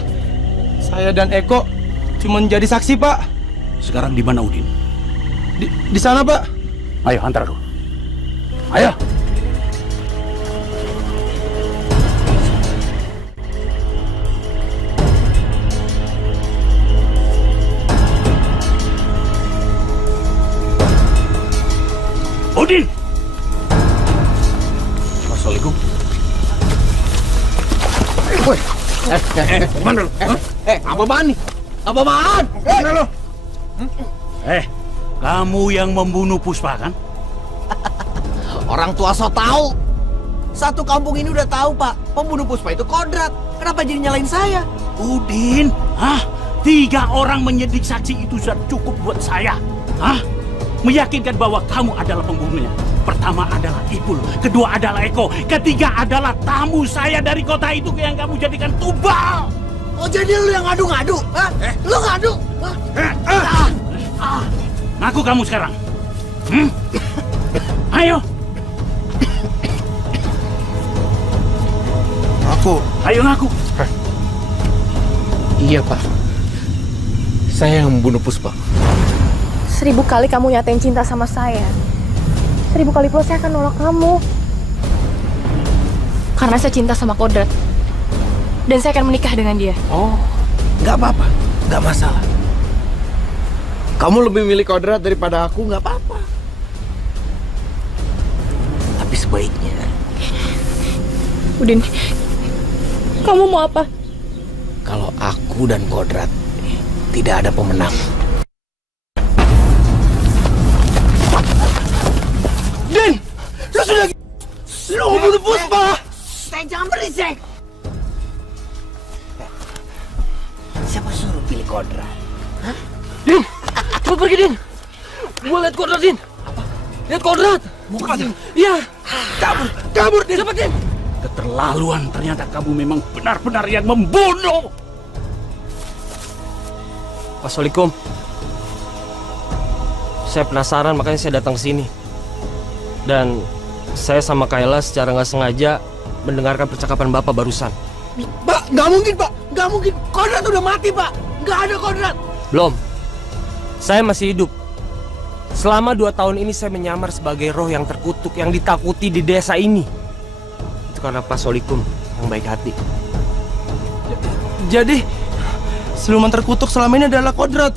Saya dan Eko cuma jadi saksi, Pak. Sekarang di mana Udin? Di sana, Pak. Ayo, antar aku. Ayo. Udin! Assalamualaikum. Mana lu? Apa-apaan nih? Apa-apaan? Mana lu? Kamu yang membunuh Puspa kan? Orang tua so tahu. Satu kampung ini udah tahu, Pak. Pembunuh Puspa itu Kodrat. Kenapa jadi nyalain saya? Udin, 3 orang menjadi saksi itu sudah cukup buat saya. Meyakinkan bahwa kamu adalah pembunuhnya. Pertama adalah Ipul, kedua adalah Eko, ketiga adalah tamu saya dari kota itu yang kamu jadikan tumbal. Oh, jadi lu yang ngadu-ngadu? Lu ngadu? Ngaku kamu sekarang. Ayo. Ayo ngaku. Iya, Pak. Saya yang membunuh Puspa. 1000 kali kamu nyatain cinta sama saya, 1000 kali pula saya akan nolak kamu. Karena saya cinta sama Kodrat. Dan saya akan menikah dengan dia. Oh, nggak apa-apa. Nggak masalah. Kamu lebih milih Kodrat daripada aku, nggak apa-apa. Tapi sebaiknya... Udin, kamu mau apa? Kalau aku dan Kodrat tidak ada pemenang. Din! Lu bunuh Puspa! Jangan berisik! Siapa suruh pilih Kodrat? Din! Cepet pergi, Din! Gua lihat Kodrat, Din! Apa? Lihat Kodrat! Mau kemana? Iya! Kabur, Din! Cepet, Din! Keterlaluan, ternyata kamu memang benar-benar yang membunuh. Assalamualaikum. Saya penasaran, makanya saya datang ke sini. Dan saya sama Kayla secara nggak sengaja mendengarkan percakapan Bapak barusan. Pak, nggak mungkin, Pak. Nggak mungkin. Kodrat udah mati, Pak. Nggak ada Kodrat. Belum. Saya masih hidup. Selama 2 tahun ini saya menyamar sebagai roh yang terkutuk, yang ditakuti di desa ini. Itu karena Pak Solikum yang baik hati. Jadi, siluman terkutuk selama ini adalah Kodrat.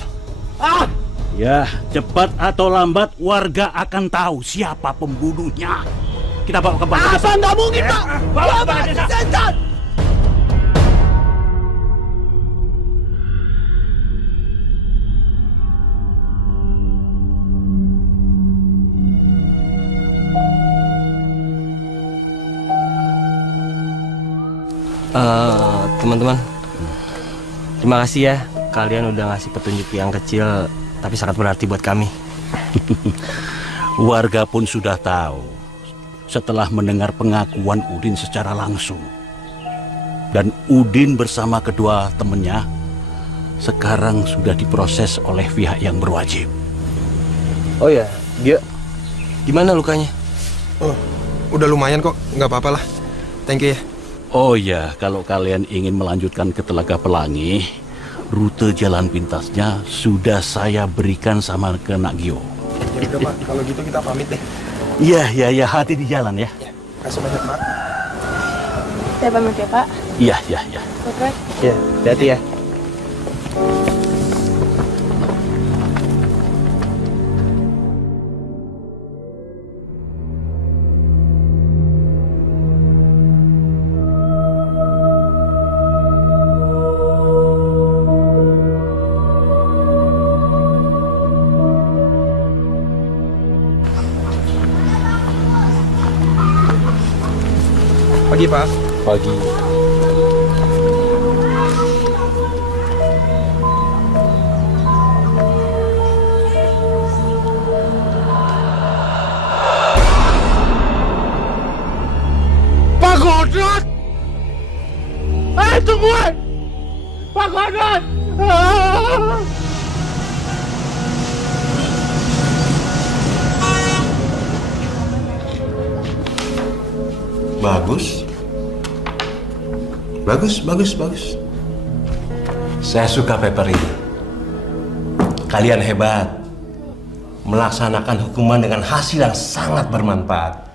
Ya, cepat atau lambat warga akan tahu siapa pembunuhnya. Kita bawa ke balai desa. Nggak mungkin, Pak. Bawa ke balai desa. Setan! Teman-teman, terima kasih ya. Kalian udah ngasih petunjuk yang kecil tapi sangat berarti buat kami. Warga pun sudah tahu setelah mendengar pengakuan Udin secara langsung. Dan Udin bersama kedua temannya sekarang sudah diproses oleh pihak yang berwajib. Oh ya, dia Gimana lukanya? Oh, udah lumayan kok, nggak apa-apa lah. Thank you ya. Oh ya, kalau kalian ingin melanjutkan ke Telaga Pelangi, rute jalan pintasnya sudah saya berikan sama ke Nak Gio. Ya udah Pak, kalau gitu kita pamit deh. Iya, hati di jalan ya. Kasih banyak Pak. Saya pamit ya, Pak. Iya. Oke. Ya, hati-hati ya. Pagi Pak. Pagi. Pak Godot! Tunggu! Pak Godot! Bagus. Saya suka paper ini. Kalian hebat. Melaksanakan hukuman dengan hasil yang sangat bermanfaat.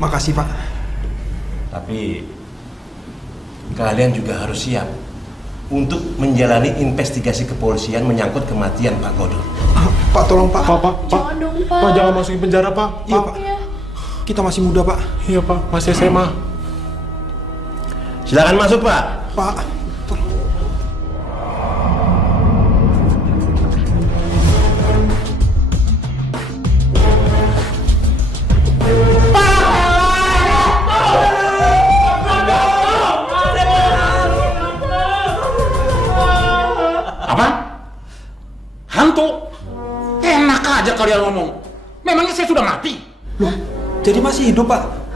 Makasih Pak. Tapi kalian juga harus siap untuk menjalani investigasi kepolisian menyangkut kematian Pak Godot. Pak tolong Pak. Pak. Jangan dong, Pak. Pak jangan masukin penjara, Pak. Iya Pak. Kita masih muda Pak. Iya, Pak. Masih SMA. Silakan masuk Pak. Pak. Apa? Hantu? Enak aja kalian ngomong. Memangnya saya sudah mati? Loh, jadi masih hidup Pak?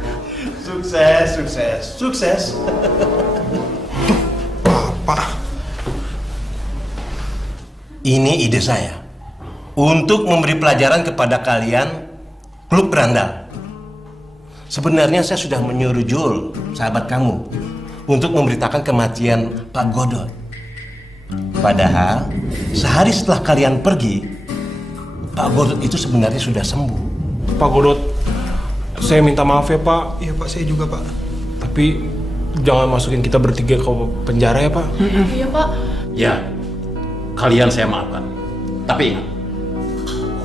Sukses. Pak. Ini ide saya untuk memberi pelajaran kepada kalian klub berandal. Sebenarnya saya sudah menyuruh Jul, sahabat kamu, untuk memberitakan kematian Pak Godot. Padahal sehari setelah kalian pergi, Pak Godot itu sebenarnya sudah sembuh. Pak Godot, saya minta maaf ya, Pak. Iya Pak, saya juga Pak. Tapi jangan masukin kita bertiga ke penjara ya, Pak. Iya, Pak. Ya, kalian saya maafkan. Tapi ingat,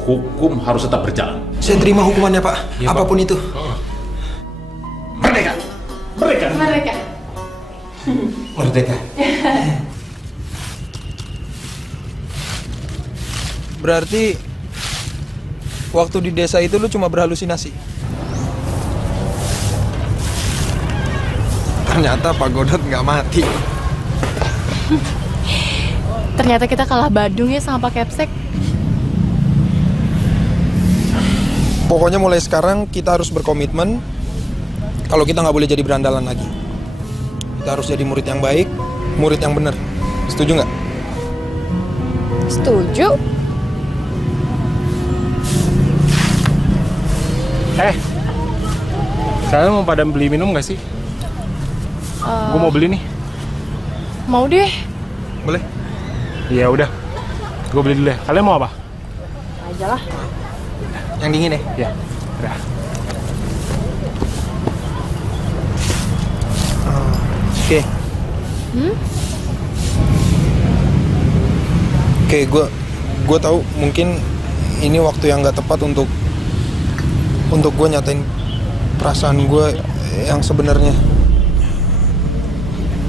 hukum harus tetap berjalan. Saya terima hukumannya Pak, Iya, Pak. apapun itu. Merdeka! Merdeka. Berarti waktu di desa itu lu cuma berhalusinasi? Ternyata Pak Godot nggak mati. Ternyata kita kalah Badung ya sama Pak Kepsek. Pokoknya mulai sekarang kita harus berkomitmen kalau kita nggak boleh jadi berandalan lagi. Kita harus jadi murid yang baik, murid yang benar. Setuju nggak? Setuju. Kalian mau pada beli minum nggak sih? Gue mau beli nih. Mau deh. Boleh? Iya udah, gue beli dulu ya. Kalian mau apa? Aja lah. Yang dingin ya? Ya, udah. Oke. Oke, gue tahu mungkin ini waktu yang nggak tepat untuk gue nyatain perasaan gue yang sebenarnya.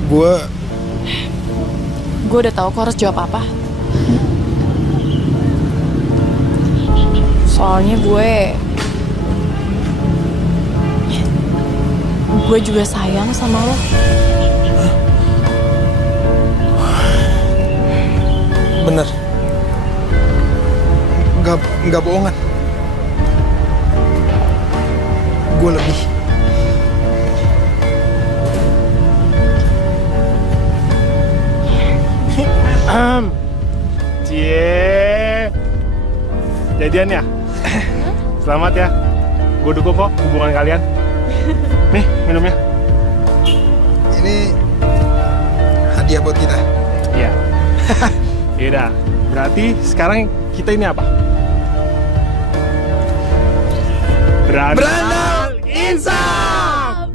Gue udah tahu kok harus jawab apa. Soalnya gue juga sayang sama lo. bener, nggak bohongan. Gue lebih. Cie. Jadian ya? Selamat ya. gue dukung kok hubungan kalian. Nih, minumnya. Ini hadiah buat kita. Iya. Yaudah, berarti sekarang kita ini apa? Berandal Insaf!